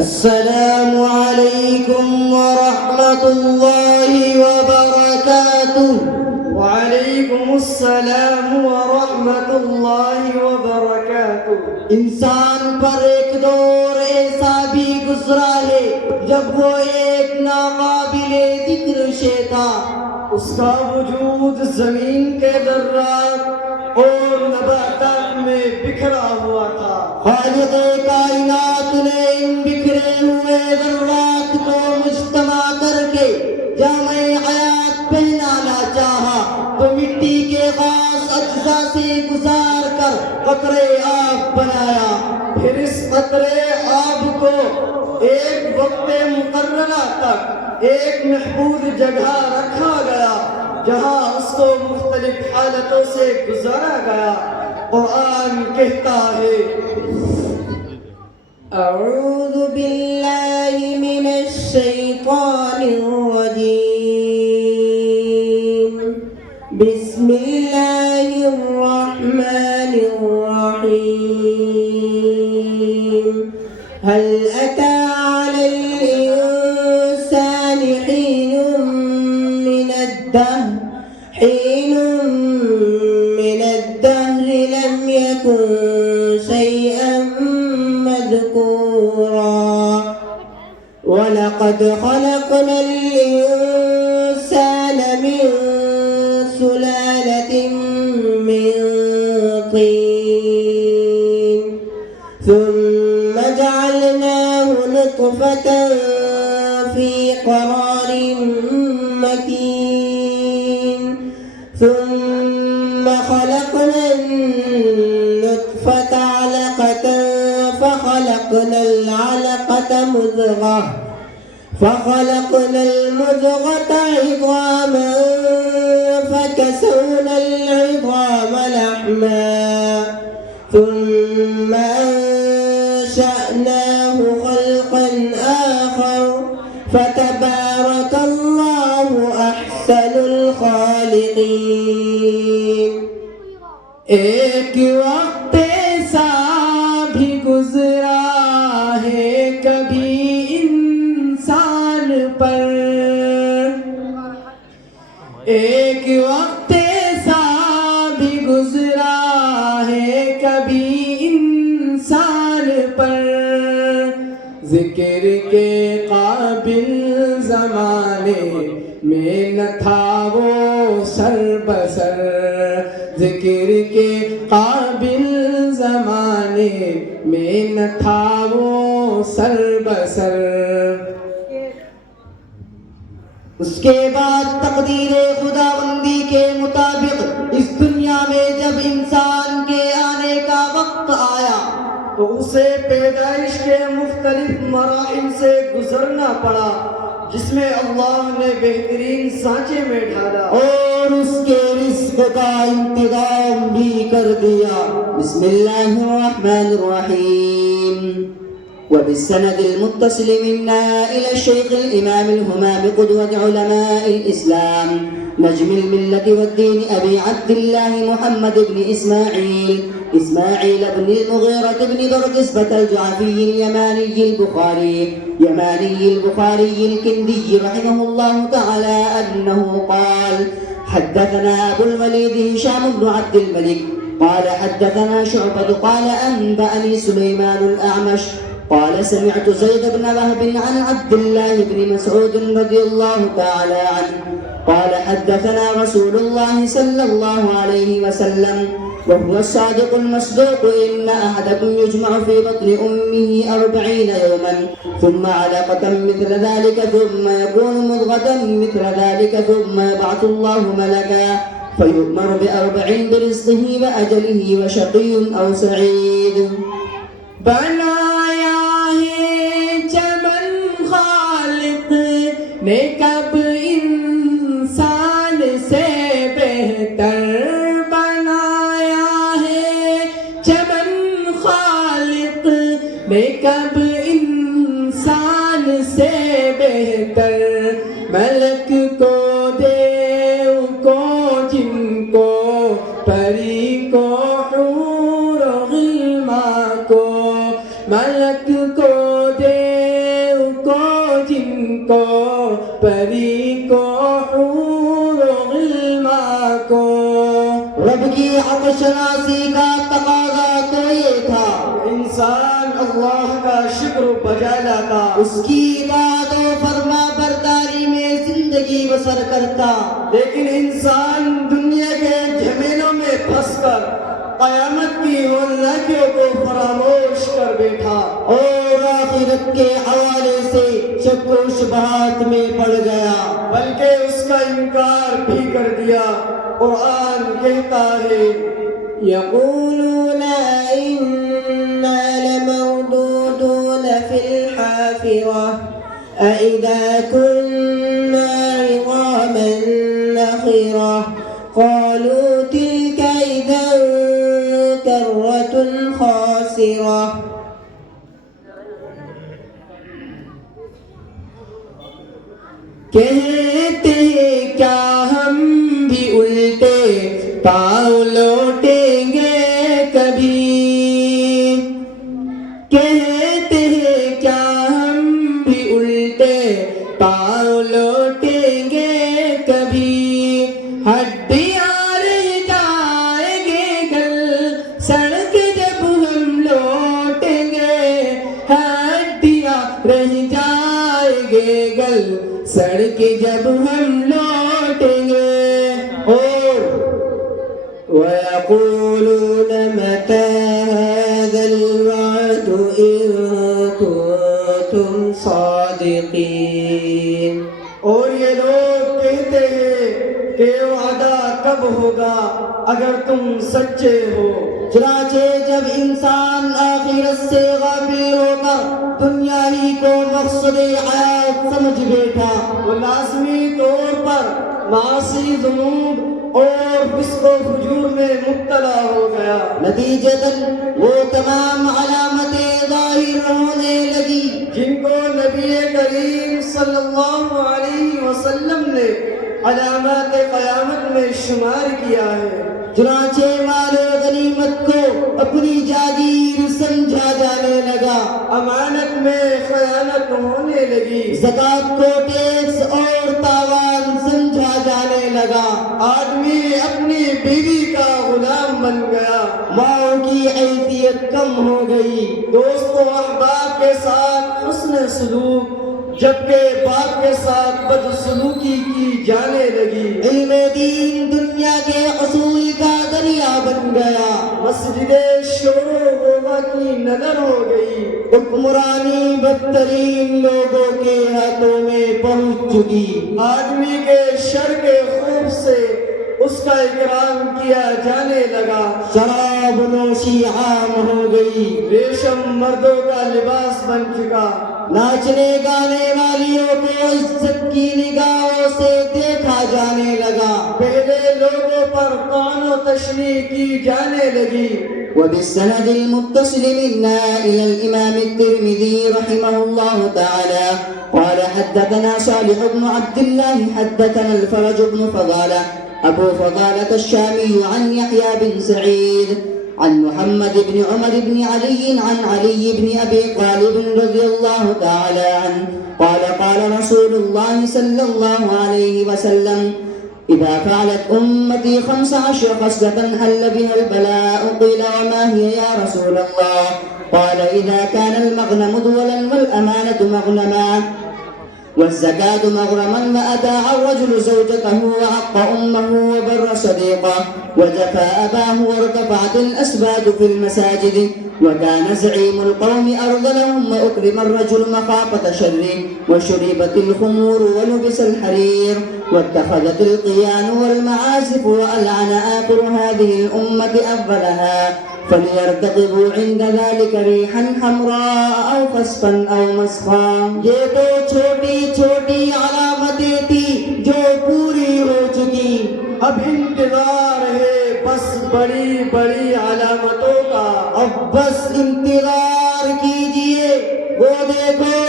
السلام علیکم ورحمۃ اللہ وبرکاتہ۔ وعلیکم السلام ورحمۃ اللہ وبرکاتہ۔ انسان پر ایک دور ایسا بھی گزرا ہے جب وہ ایک ناقابل ذکر شے تھا۔ اس کا وجود زمین کے ذرات اور نباتات میں بکھرا ہوا تھا۔ خالق کائنات نے ان بکھرے ہوئے ذرات کو مجتمع کر کے جامع حیات پہنانا چاہا تو مٹی کے خاص اجزاء سے گزار کر قطرے آب بنایا۔ پھر اس قطرے آب کو ایک وقت مقررہ تک ایک محفوظ جگہ رکھا گیا جہاں اس کو مختلف حالتوں سے گزارا گیا۔ قرآن کہتا ہے اعوذ باللہ من الشیطان الرجیم، بسم اللہ الرحمن الرحیم۔ هل أتى على الإنسان حين من الدهر لم يكن شيئا مذكورا ولقد خلقنا الإنسان من سلالة من طين ثم جعلناه نطفة في قرار مكين ثم خلقنا النطفة علقة فخلقنا العلقة مضغة فخلقنا المضغة عظاما فكسونا العظام لحما ثم أنشأناه خلقا آخر فتبارك الله أحسن الخالقين۔ ایک وقت ایسا بھی گزرا ہے کبھی انسان پر، ایک وقت ایسا بھی گزرا ہے کبھی انسان پر، ذکر کے قابل زمانے میں نہ تھا وہ سر بسر، ذکر کے قابل زمانے میں نہ تھا وہ سر بسر۔ اس کے بعد تقدیر خداوندی کے مطابق اس دنیا میں جب انسان کے آنے کا وقت آیا تو اسے پیدائش کے مختلف مراحل سے گزرنا پڑا جس میں اللہ نے بہترین سانچے میں ڈھالا اور اس کے رزق کا انتظام بھی کر دیا۔ بسم اللہ الرحمن الرحیم۔ وبالسند المتصل منا إلى الشيخ الإمام الهمام قدوة علماء الإسلام نجم الملة والدين أبي عبد الله محمد بن إسماعيل بن المغيرة بن برقسبة الجعفي اليماني البخاري الكندي رحمه الله تعالى أنه قال حدثنا أبو الوليد هشام بن عبد الملك قال حدثنا شعبة قال أنبأني سليمان الأعمش قال سمعت زيد بن وهب عن عبد الله بن مسعود رضي الله تعالى عنه قال حدثنا رسول الله صلى الله عليه وسلم وهو الصادق المصدوق إن أحدكم يجمع في بطن أمه 40 يوما ثم علقة مثل ذلك ثم يكون مضغة مثل ذلك ثم يبعث الله ملكا فيؤمر ب40 برزقه وأجله وشقي أو سعيد۔ بنایا ہے چمن خالق نے کب انسان سے بہتر، بنایا ہے چمن خالق نے کب انسان سے بہتر، ملک کو دیو کو جن کو پری کو حور و غلما کو، ملک کو دے کو پری کو حور و غلما کو. رب کی حق شناسی کا تقاضا تو یہ تھا انسان اللہ کا شکر بجا لاتا, اس کی اطاعت و فرما برداری میں زندگی بسر کرتا, لیکن انسان دنیا کے جھمیلوں میں پھنس کر قیامت کی ملاقاتوں کو فراموش کر بیٹھا اور آخرت کے حوالے سے شک و شبہات میں پڑ گیا, بلکہ اس کا انکار بھی کر دیا. قرآن کہتا ہے یقولون انا لمردودون فی الحافرہ اذا كنا عظاما نخرہ قالوا تلك اذا کرۃ خاسرہ. کہتے ہیں کیا ہم بھی الٹے پاؤں لوٹیں گے کبھی, کہتے ہیں کیا ہم بھی الٹے پاؤں لوٹیں گے کبھی, ہڈیاں رہ جائیں گے گل سڑک جب ہم لوٹیں گے, ہڈیاں رہ جائیں گے گل سڑک جب ہم لوٹیں گے. اور وَيَقُولُونَ مَتَى هَذَا الْوَعْدُ إِن كُنتُمْ صَادِقِينَ. اور یہ لوگ کہتے ہیں کہ وعدہ کب ہوگا اگر تم سچے ہو. چنانچہ جب انسان آخرت سے غافل ہو کر دنیا ہی کو مقصد حیات سمجھ بیٹھا, وہ لازمی طور پر معاصی ذنوب اور فسق و فجور میں مبتلا ہو گیا. نتیجتاً وہ تمام علامتیں ظاہر ہونے لگی جن کو نبی کریم صلی اللہ علیہ وسلم نے علامات قیامت میں شمار کیا ہے. چنانچہ مال و غنیمت کو اپنی جاگیر سمجھا جانے لگا, امانت میں خیانت ہونے لگی, زکوٰۃ کو ٹیکس اور تاوان سمجھا جانے لگا, آدمی اپنی بیوی کا غلام بن گیا, ماؤں کی حیثیت کم ہو گئی, دوست و احباب کے ساتھ حسن سلوک جبکہ باپ کے ساتھ بدسلوکی کی جانے لگی, علم دین دنیا کے حصول کا دریا بن گیا, مسجدیں شور و غوغا کی نظر ہو گئی, حکمرانی بدترین لوگوں کے ہاتھوں میں پہنچ چکی, آدمی کے شر کے خوف سے اس کا اکرام کیا جانے لگا, شراب نوشی عام ہو گئی, ریشم مردوں کا لباس بن چکا, ناچنے گانے والیوں کو عزت کی نگاہوں سے دیکھا جانے لگا, پہلے لوگوں پر طعن و تشنیع کی جانے لگی. وبالسند المتصل منا إلى الإمام الترمذي رحمه الله تعالى قال حدثنا صالح بن عبد الله حدثنا الفرج بن فضالة أبو فضالة الشامي عن يحيى بن سعيد عن محمد بن عمر بن علي عن علي بن أبي طالب رضي الله تعالى عنه قال قال رسول الله صلى الله عليه وسلم إذا فعلت أمتي 15 خصلة هل بها البلاء قيل وما هي يا رسول الله قال إذا كان المغنم دولا والأمانة مغنما والزكاة مغرما وأتاع الرجل زوجته وعق أمه وبر صديقه وجفى أباه وارتفعت الأسباد في المساجد وكان زعيم القوم أرذلهم وأكرم الرجل مخافة شره وشربت الخمور ولبس الحرير واتخذت القيان والمعازف وألعن آخر هذه الأمة أفضلها فليرتقبوا عند ذلك ريحا حمراء أو خسفا أو مسخا. یہ تو چھوٹی چھوٹی علامتیں تھی جو پوری ہو چکی, اب انتظار ہے بس بڑی بڑی علامتوں کا. اب بس انتظار کیجئے, وہ دیکھو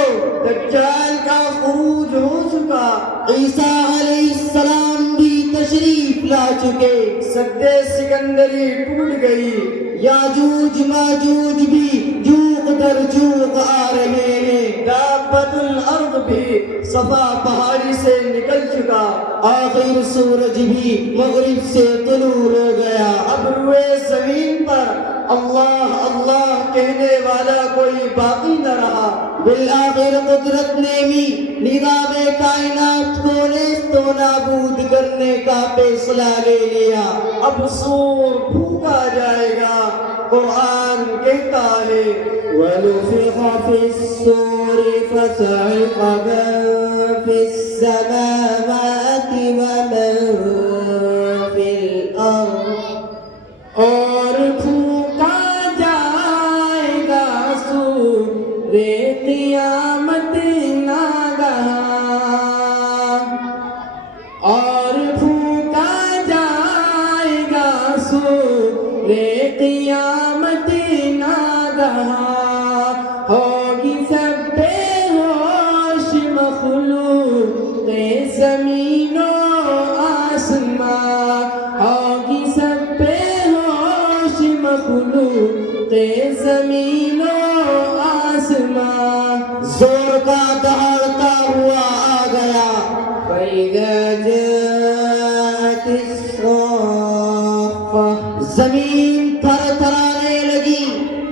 دجال کا خروج ہو چکا, عیسیٰ علیہ السلام بھی تشریف لا چکے, سد سکندری ٹوٹ گئی, یاجوج ماجوج بھی جوق در جوق آ رہے ہیں, دابت الارض بھی صفا پہاڑی سے نکل چکا، آخر سورج بھی مغرب سے طلوع ہو گیا، اب روئے زمین پر اللہ اللہ کہنے والا کوئی باقی نہ رہا۔ بالآخر قدرت نے بھی نظام کائنات کو نیست و نابود کرنے کا فیصلہ لے لیا۔ اب سور پھونکا جائے گا، قرآن کہتا ہے ونفخ في الصور فصعق من في السماوات ومن في الأرض، اور پھونکا جائے گا سور قیامت ناگہاں، اور پھونکا جائے گا سور قیامت ناگہاں، ہوگی سب بے ہوش مخلوق زمین و آسمان، ہوگی سب بے ہوش مخلوق زمین و آسمان، زور کا دہاڑتا ہوا آ گیا۔ فَإِذَا جَاءَتِ الصَّاخَّةُ، زمین تھر تھرانے لگی۔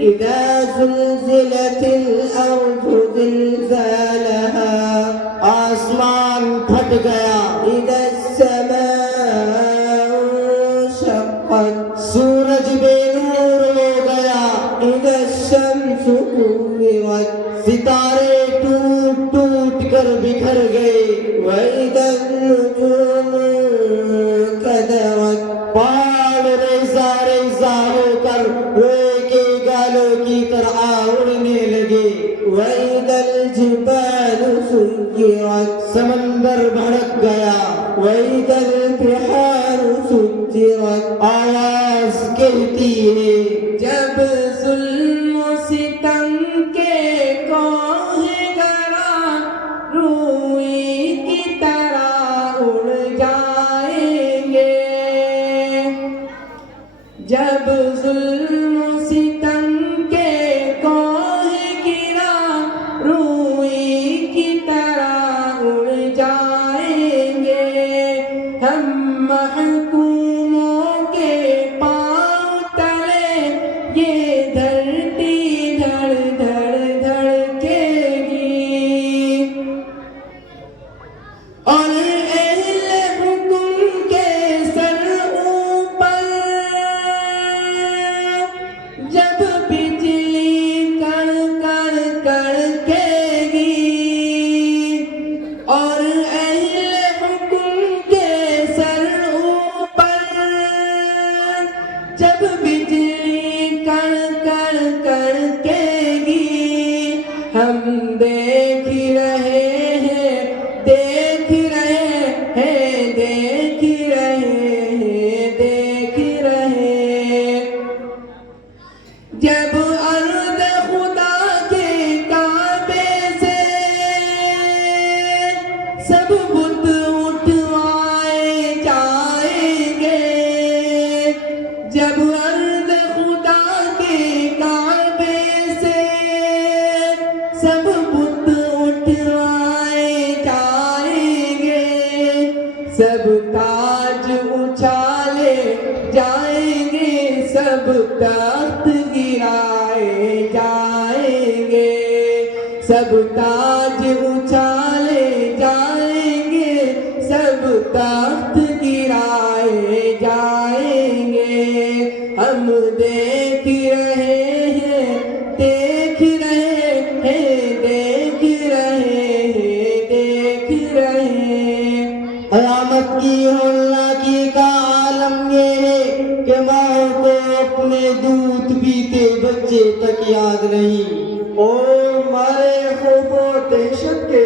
اِذَا زُلْزِلَتِ الْأَرْضُ زِلْزَالَهَا، آسمان پھٹ گیا۔ اِذَا السَّمَاءُ انشَقَّتْ، سورج بے نور ہو گیا۔ اِذَا الشَّمْسُ كُوِّرَتْ، ستارے ٹوٹ ٹوٹ کر بکھر گئے۔ وَإِذَا النُّجُومُ انكَدَرَتْ، پہاڑ ریزہ ریزہ ہو کر روئے کے گالوں کی طرح اڑنے لگے۔ وَإِذَا الْجِبَالُ سُيِّرَتْ، سمندر بھڑک گیا۔ وَإِذَا الْبِحَارُ سُجِّرَتْ، آواز کہتی ہے جب ظلم و ستم کے کوہ گرا روئی کی طرح اڑ جائیں گے، جب ظلم و ستم کے کوہ گرا روئی کی طرح اڑ جائیں گے، ہم محکوموں کے پاؤں تلے یہ دھرتی دھڑ دھڑ دھڑکے گی، اور اہل حکم کے سر اوپر جب بجلی کڑ کڑ کڑکے گی، اور اہل حکم کے سر اوپر جب بجلی کڑ کڑ کڑکے گی، ہم دیکھ رہے ہیں دیکھ رہے ہیں دیکھ رہے ہیں دیکھ رہے، جب ارض خدا کے کعبے سے سب بت اٹھوائے جائیں گے، جب ارض خدا کے کعبے سے سب بت اٹھوائے جائیں گے، سب تاج اچھالے جائیں گے، سب تخت گرائے جائیں گے، سب تاج اچھالے جائیں گے، سب تخت گرائے جائیں گے، ہم دیکھ رہے ہیں دیکھ رہے ہیں دیکھ رہے ہیں دیکھ رہے ہیں۔ قیامت کی ہولناکی کا عالم یہ ہے کہ ماں کو اپنے دودھ پیتے بچے تک یاد نہیں، اور مارے خوف و دہشت کے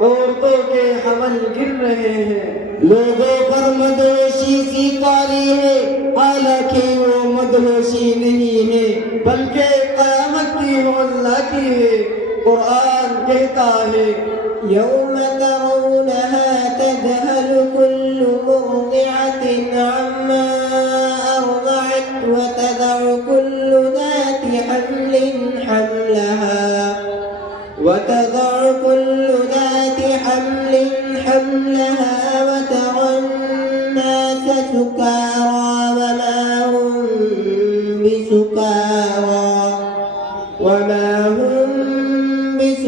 عورتوں کے حمل گر رہے ہیں، لوگوں پر مدہوشی سی طاری ہے، حالانکہ وہ مدہوشی نہیں ہے بلکہ قیامت کی ہولناکی ہے۔ قرآن کہتا ہے یوم ترونها تذهل كل مرضعة عما أرضعت وتضع كل ذات حمل حملها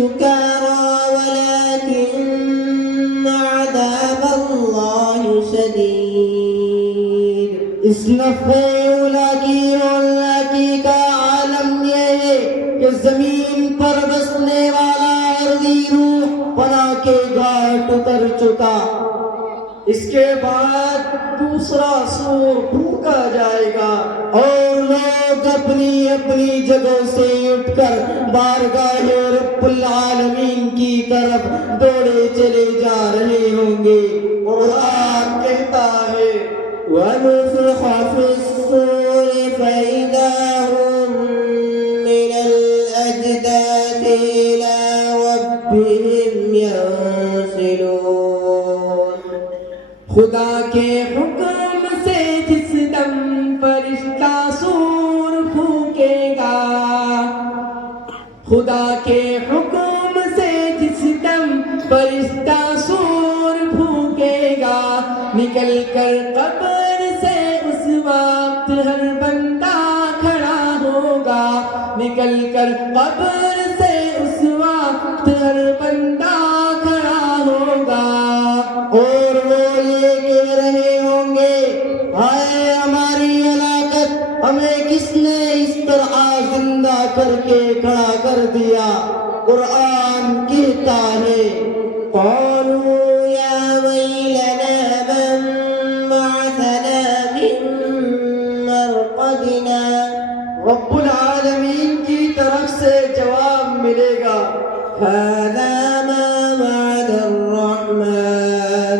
سكارى ولكن عذاب الله شديد. اس نفع اولا کی کا عالم یہ ہے کہ زمین پر بسنے والا ارضی روح پناہ کے گھاٹ اتر چکا. اس کے بعد دوسرا سور پھونکا جائے گا اور لوگ اپنی اپنی جگہوں سے اٹھ کر بارگاہ رب العالمین کی طرف دوڑے چلے جا رہے ہوں گے. قرآن کہتا ہے وَنُفِخَ فِي الصُّورِ فَإِذَا هُم مِّنَ الْأَجْدَاثِ إِلَىٰ رَبِّهِمْ يَنسِلُونَ. خدا کے حکم سے جس دم فرشتہ سور پھونکے گا، خدا کے حکم سے جس دم فرشتہ سور پھونکے گا، نکل کر قبر سے اس وقت ہر بندہ کھڑا ہوگا. نکل کر قبر سے اس وقت ہر بندہ کھڑا ہوگا. اور وہ یہ کہہ رہے ہوں گے، ہائے ہماری ہلاکت، ہمیں کس نے اس طرح زندہ کر کے کھڑا کر دیا. قرآن کہتا ہے قالوا یا ویلنا من بعثنا من مرقدنا. رب العالمین کی طرف سے جواب ملے گا هذا ما وعد الرحمن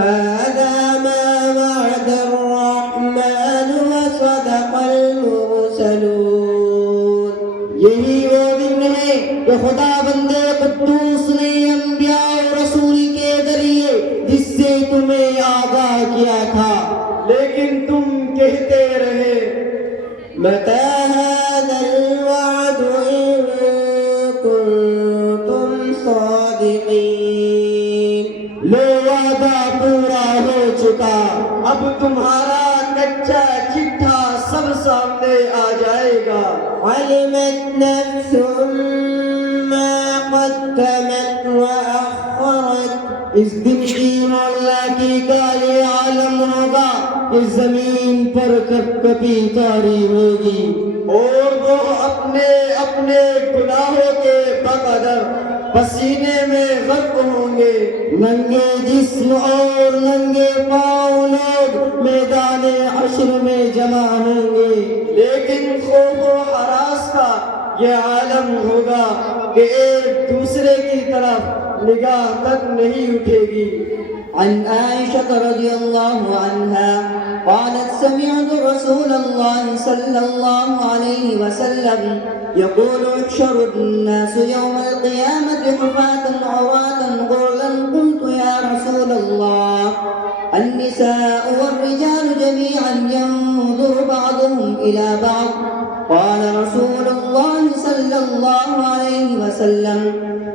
هذا ما وعد الرحمن وصدق المرسلون. یہی وہ دن ہے کہ خدا بندے قدوس نے انبیاء اور رسول کے ذریعے جس سے تمہیں آگاہ کیا تھا، لیکن تم کہتے رہے متى هذا الوعد إن كنتم صادقين. لو وعدہ پورا ہو چکا، اب تمہارا کچا چٹھا سب سامنے آ جائے گا. علمت نفس ما قدمت وأخرت. اس دن کی مولا کی کا یہ عالم ہوگا کہ زمین پر کب کبھی تاری ہوگی، اور وہ اپنے اپنے گناہوں کے بقدر پسینے میں غرق ہوں گے. ننگے جسم اور ننگے پاؤں لوگ میدان حشر میں جمع ہوں گے. لیکن خوف و ہراس کا یہ عالم ہوگا کہ ایک دوسرے کی طرف نگاہ تک نہیں اٹھے گی. عن عائشة رضي الله عنها قالت سمعت رسول الله صلى الله عليه وسلم يقول احشر الناس يوم القيامة حفاة عراة غرلا. قلت يا رسول الله النساء والرجال جميعا ينظر بعضهم إلى بعض. قال رسول الله صلى الله عليه وسلم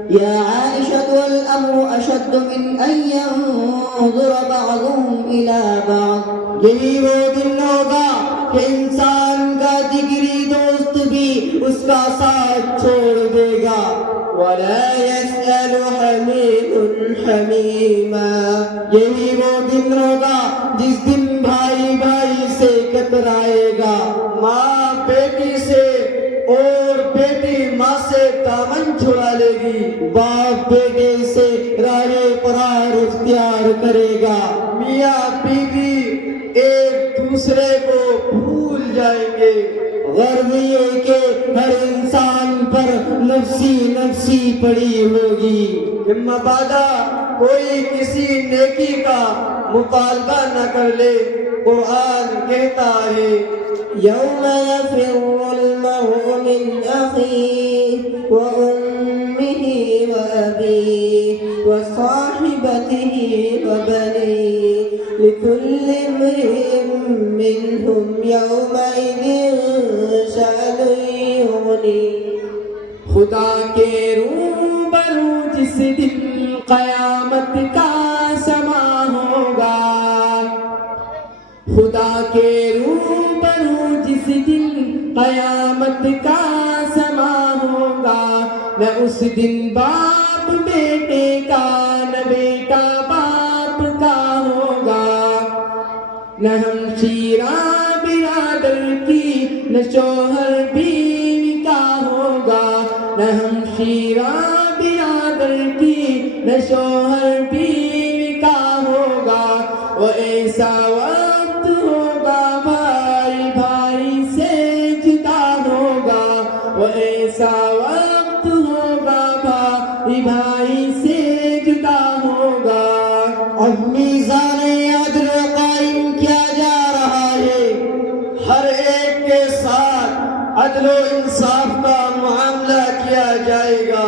يا عائشة والأمر أشد من أن ينظر بعضهم إلى بعض. یہی وہ دن ہوگا کہ انسان کا جگری دوست بھی اس کا ساتھ چھوڑ دے گا. ولا يسأل حميم حميما. یہی وہ دن ہوگا جس دن بھائی بھائی سے کترائے گا، ماں بیٹی سے اور بیٹی ماں سے دامن چھڑا لے گی، باپ بیٹے سے راہ فرار اختیار کرے گا، میاں بیوی ایک دوسرے کو بھول جائیں گے. غرض یہ کہ ہر انسان پر نفسی نفسی پڑی ہوگی. کہ مبادا کوئی کسی نیکی کا مطالبہ نہ کر لے. قرآن کہتا ہے يوم يفر المرء من أخيه وأمه وأبيه وصاحبته وبنيه لكل امرئ منهم يومئذ شأن يغنيه. خدا کے روبرو جس دن قیامت کا سما ہوگا، خدا کے روبرو جس دن قیامت کا سما ہوگا، نہ اس دن باپ بیٹے کا، نہ بیٹا باپ کا ہوگا، نہ ہمشیرہ برادر کی، نہ شوہر بیوی کا ہوگا، نہ ہمشیرہ برادر کی، نہ شوہر بیوی کا ہوگا، وہ ایسا وقت ہوگا بھائی بھائی سے جدا ہوگا، وہ ایسا وقت ہوگا بھائی بھائی سے جدا ہوگا۔ اب میزان عدل قائم کیا جا رہا ہے، ہر ایک کے ساتھ عدل و انصاف کا معاملہ کیا جائے گا۔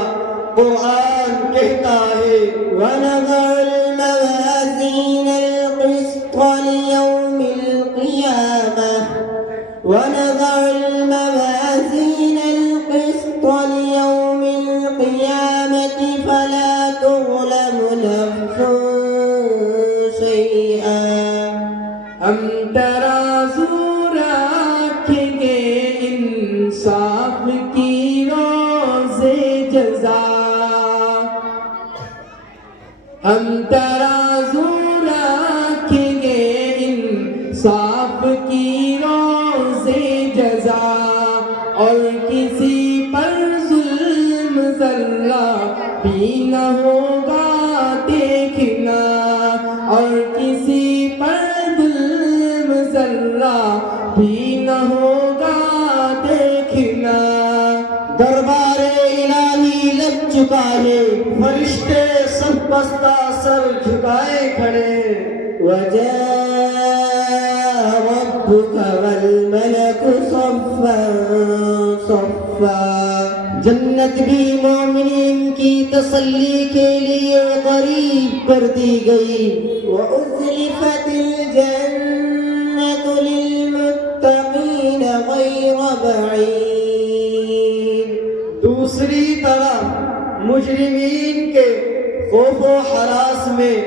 قرآن کہتا ہے ونضع الموازين القسط ليوم القيامة ونضع الموازين القسط ليوم القيامة فلا تظلم نفس شيئا۔ ہم ترازو رکھیں گے انصاف کی روز جزا، ہم ترازو رکھیں گے انصاف کی روز جزا، اور کسی پر ظلم ذرہ بھی نہ ہوگا دیکھنا، اور کسی پر ظلم ذرہ بھی نہ ہوگا دیکھنا۔ دربار الہی لگ چکا ہے، فرشتے سب بستہ سر جھکائے کھڑے۔ وجاء ربك والملك صفا صفا۔ جنت بھی مومنین کی تسلی کے لیے قریب کر دی گئی۔ وأزلفت الجنة للمتقين غير بعيد۔ دوسری طرف مجرمین کے خوف و ہراس میں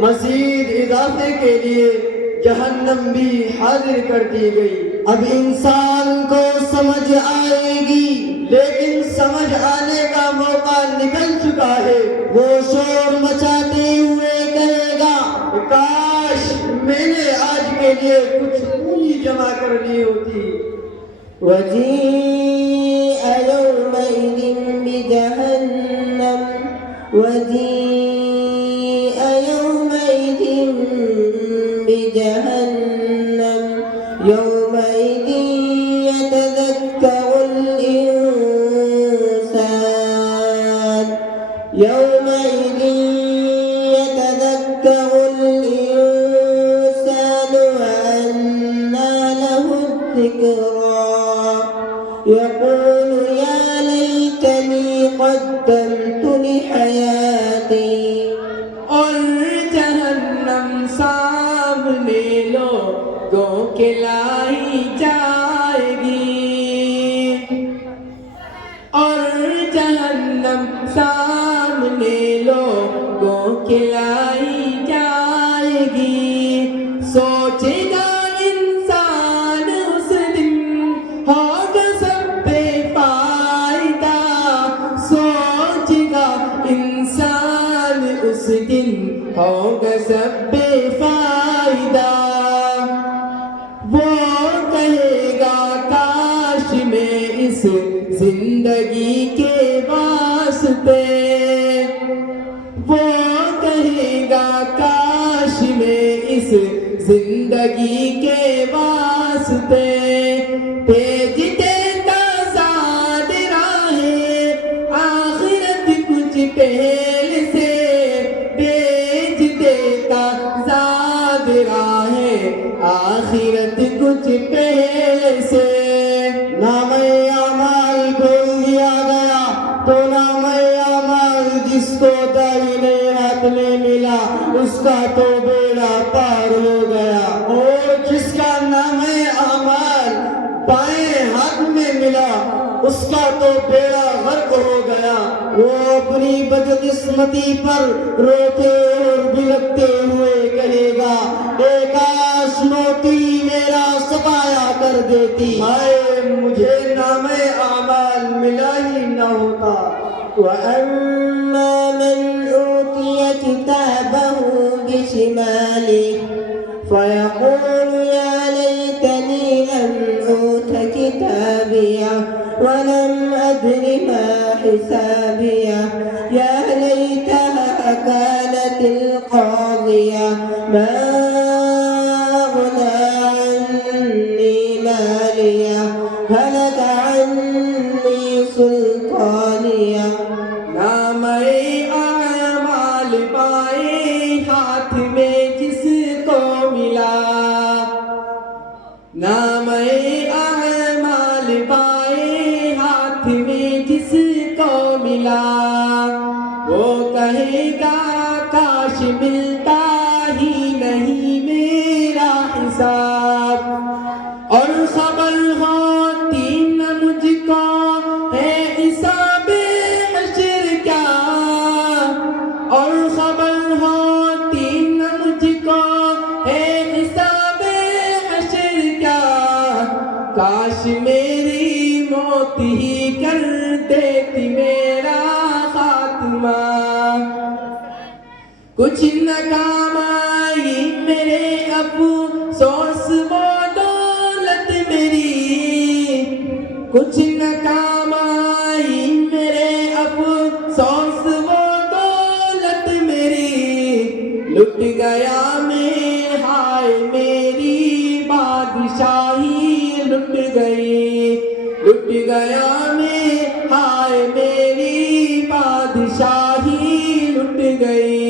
مزید اضافے کے لیے جہنم بھی حاضر کر دی گئی۔ اب انسان کو سمجھ آئے گی، لیکن سمجھ آنے کا موقع نکل چکا ہے۔ وہ شور مچاتے ہوئے کہے گا کاش میں نے آج کے لیے کچھ پونجی جمع کر لی ہوتی۔ وجيء يومئذ بجهنم وجيء يومئذ بجهنم يومئذ يتذكر الإنسان يومئذ يتذكر الإنسان وأنى له الذكرى يقول يا ليتني قدمت لحياتي۔ اور جہنم سامنے لوگوں کے لائی جائے گی، اور جہنم سامنے لوگوں کے لائی جائے گی۔ سوچے گا انسان اس دن ہوگا سب بے فائدہ، سوچے گا انسان اس دن ہوگا سب بے فائدہ۔ وہ کہے گا کاش میں اس زندگی کے واسطے، وہ کہے گا کاش میں اس زندگی کے واسطے بھیج دیتا زاد راہیں آخرت کچھ پہل سے، بھیج دیتا زاد راہیں آخرت کچھ پہل سے۔ نام اعمال کھول دیا گیا تو نام اعمال جس کو دائنے ہاتھ میں ملا اس کا تو بیڑا پار ہو گیا، اور جس کا نام اعمال بائیں ہاتھ میں ملا اس کا تو بیڑا غرق ہو گیا۔ وہ اپنی بدقسمتی پر روتے اور بلکتے ہوئے کہے گا اے کاش موتی میرا سفایا کر دیتی۔ ہائے مجھے نام اعمال ملا ہی نہ ہوتا۔ وأما من أوتي كتابه بشماله فيقول يا ليتني لم أوت كتابيه ولم أدر ما حسابيه يا ليتها كانت القاضية ما أغنى عني ماليه هلك عني سلطانيه نام اعمال پائے ہاتھ میں جس کو ملا نام اعمال پائے ہاتھ میں جس کو ملا وہ کہے گا کاش ملتا ہی نہیں میرا حساب اور خبر ہوتی نہ مجھ کو ہے حساب حشر کیا اور خبر ہوتی نہ مجھ کو ہے حساب حشر کیا کاش میری موت ہی کر دیتی میرا خاتمہ کچھ نہ کام آئی میرے افسوس وہ دولت میری کچھ نہ کام آئی میرے افسوس وہ دولت میری لٹ گیا میں ہائے میری بادشاہی لٹ گئی لٹ گیا میں ہائے میری بادشاہی لٹ گئی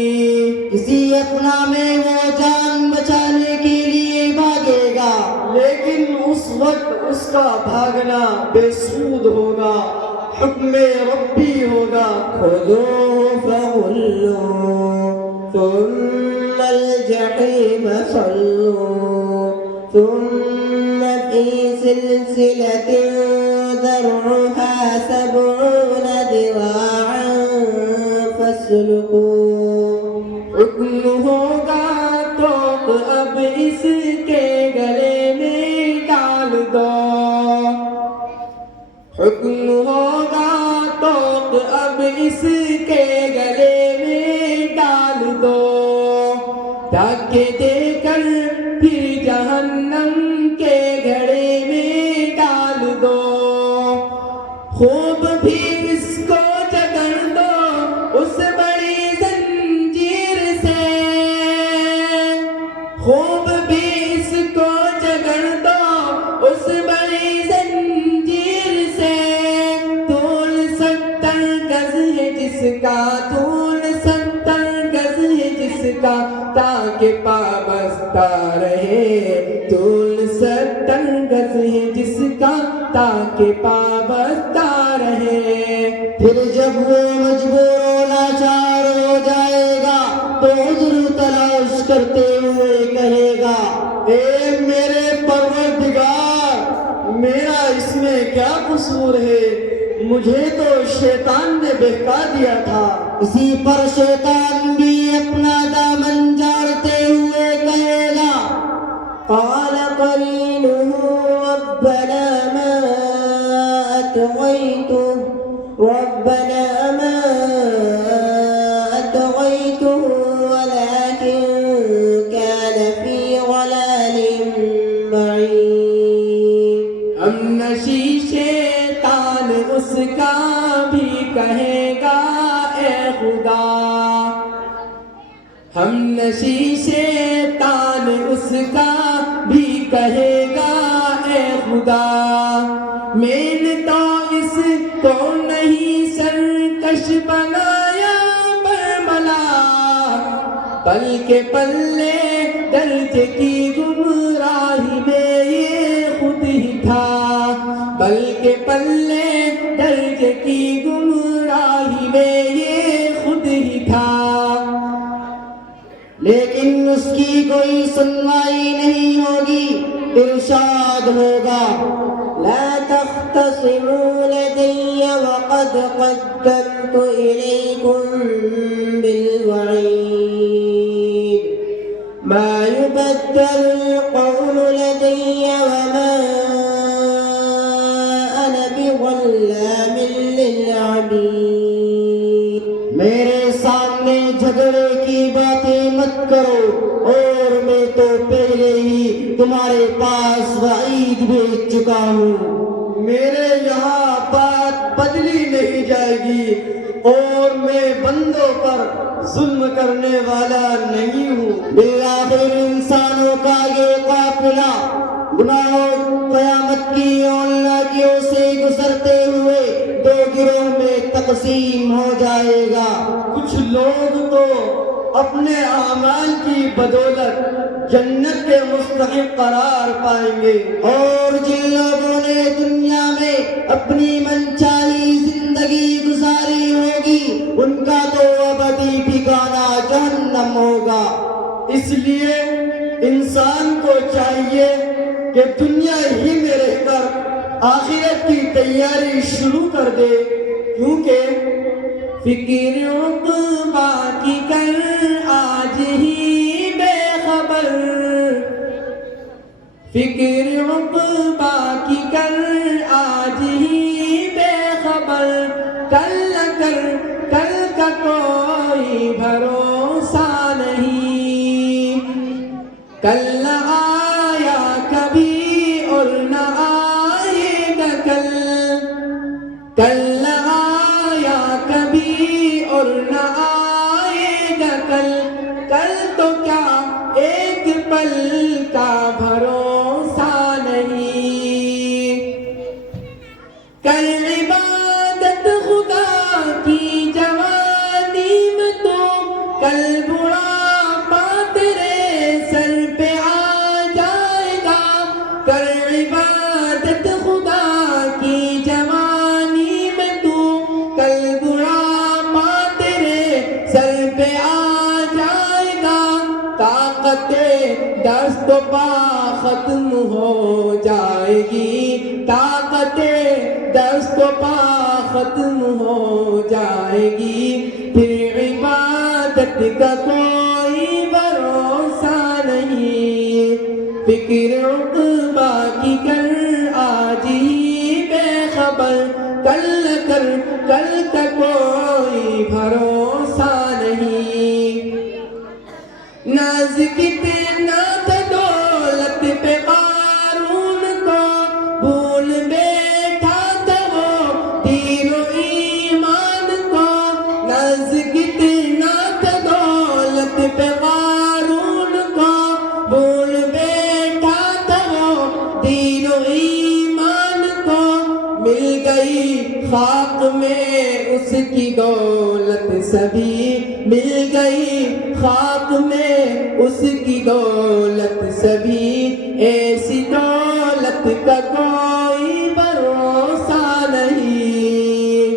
اسی اپنا میں وہ جان بچانے کے لیے بھاگے گا لیکن اس وقت اس کا بھاگنا بے سود ہوگا حکم ربی ہوگا خذوه فغلوه ثم الجحيم صلوه ثم في سلسلة ذرعها 70 ذراعا فاسلكوه حکم ہوگا تو اب اس کے گلے میں ڈال دو حکم ہوگا تو اب اس کے گلے میں ڈال دو دھکے دے کر پھر جہنم کے گھڑے میں ڈال دو خوب بھی اس کو جگڑ دو اس بڑی زنجیر سے خوب بھی اس کو جگڑ دو اس بڑی زنجیر سے طول 70 گز ہے جس کا طول 70 گز ہے جس کا تاکہ پابستہ رہے طول 70 گز ہے جس کا تاکہ پابستہ رہے پھر جب وہ مجبور و لاچار ہو جائے گا تو عذر تلاش کرتے ہوئے کہے گا اے میرے پروردگار میرا اس میں کیا قصور ہے مجھے تو شیطان نے بہکا دیا تھا اسی پر شیطان بھی اپنا دامن جاڑتے ہوئے کہے گا قال قرينه ربنا ما أطغيته ولكن كان في ضلال بعيد ہم نشی شیطان اس کا بھی کہے گا اے خدا ہم نشی شیطان اس کا بھی کہے گا اے خدا میں نے تو اس کو نہیں سرکش بنایا برملا بلکہ پلے درج کی گمراہی میں یہ خود ہی تھا بلکہ پلے درج کی گمراہی میں یہ خود ہی تھا لیکن اس کی کوئی سنوائی نہیں ہوگی ارشاد ہوگا لا تختصموا لدي وقد قدمت إليكم بالوعيد ما يبدل القول لدي وما أنا بظلام للعبيد سامنے جھگڑے کی باتیں مت کرو، اور میں تو پہلے ہی تمہارے پاس وعید بھیج چکا ہوں۔ میرے یہاں بات بدلی نہیں جائے گی، اور میں بندوں پر ظلم کرنے والا نہیں ہوں۔ بالآخر انسانوں کا یہ قافلہ گناہوں قیامت کی اونلاکیوں سے گزرتے ہوئے دو گروہ میں تقسیم ہو جائے گا۔ کچھ لوگ تو اپنے اعمال کی بدولت جنت کے مستحق قرار پائیں گے، اور جن لوگوں نے دنیا میں اپنی منچاہی زندگی گزاری ہوگی ان کا تو ابدی ٹھکانہ جہنم ہوگا۔ اس لیے انسان کو چاہیے کہ دنیا ہی میں رہ کر آخرت کی تیاری شروع کر دے، کیونکہ فکر عقبہ کی کر آج ہی بے خبر، فکر عقبہ کی کر آج ہی بے خبر، کل نہ کر کل کا کوئی بھروسہ نہیں، کل نہ آیا کبھی اور نہ آئے گا کل، کل نہ آیا کبھی اور نہ آئے گا کل، کل تو کیا ایک پل کا بھروسہ نہیں، کر عبادت خدا کی جوانی میں تو کل بڑھاپا تیرے سر پہ آ جائے گا، کر عبادت خدا کی جوانی میں تو کل بڑھاپا تیرے سر پہ آ جائے گا، طاقت دست و پا ختم ہو جائے گی، طاقت دست و پا ختم ہو جائے گی، پھر عبادت کا کوئی بھروسہ نہیں، فکر عقبہ کی کر آج ہی بے خبر، کل نہ کر کل کا کوئی بھروسہ نہیں، ناز کتنا تھا دولت پہ قارون کو، بھول بیٹھا تھا وہ دین و ایمان کو، ناز کتنا تھا دولت پہ قارون کو، بھول بیٹھا تھا وہ دین و ایمان کو، مل گئی خاک میں اس کی دولت سبھی، مل گئی خاک میں اس کی دولت سبھی، ایسی دولت کا کوئی بھروسہ نہیں،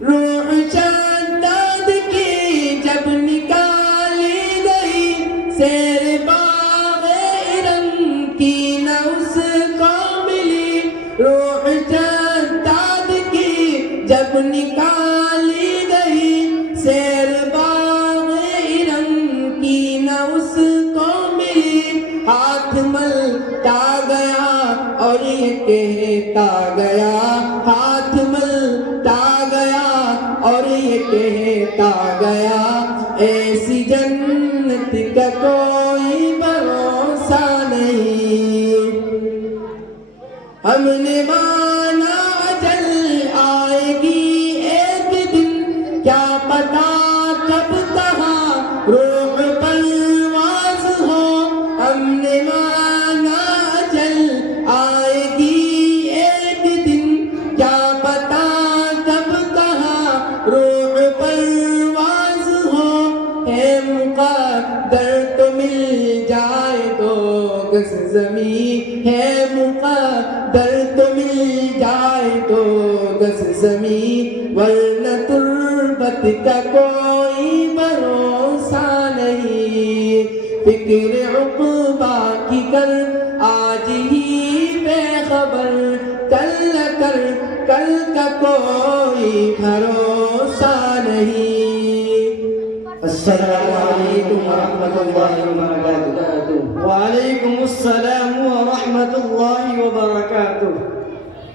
روح شداد کی جب نکالی گئی، سیر باغ ارم کی نہ اس کو ملی، روح شداد کی جب نکالی گئی، سیر باغ ارم کی نہ اس کو ملی، ہاتھ ملتا گیا اور یہ کہتا گیا، ہاتھ ملتا گیا اور یہ کہتا گیا، ایسی جنت کا کوئی بھروسہ نہیں، ہم نے مانا اجل آئے گی ایک دن، کیا پتا کب کہاں روح پرواز ہو، ہم نے مانا اجل آئے گی ایک دن، کیا پتا کب کہاں روح پرواز ہو، ہے مقدر تو مل جائے دو گز زمین، ہے مقدر تو مل جائے دو گز زمین، ورنہ تربت کا کوئی بھروسہ نہیں، فکر عقبہ کی کر آج ہی بے خبر، کل نہ کر کل کا کوئی بھروسہ نہیں۔ السلام علیکم ورحمۃ اللہ وبرکاتہ۔ وعلیکم السلام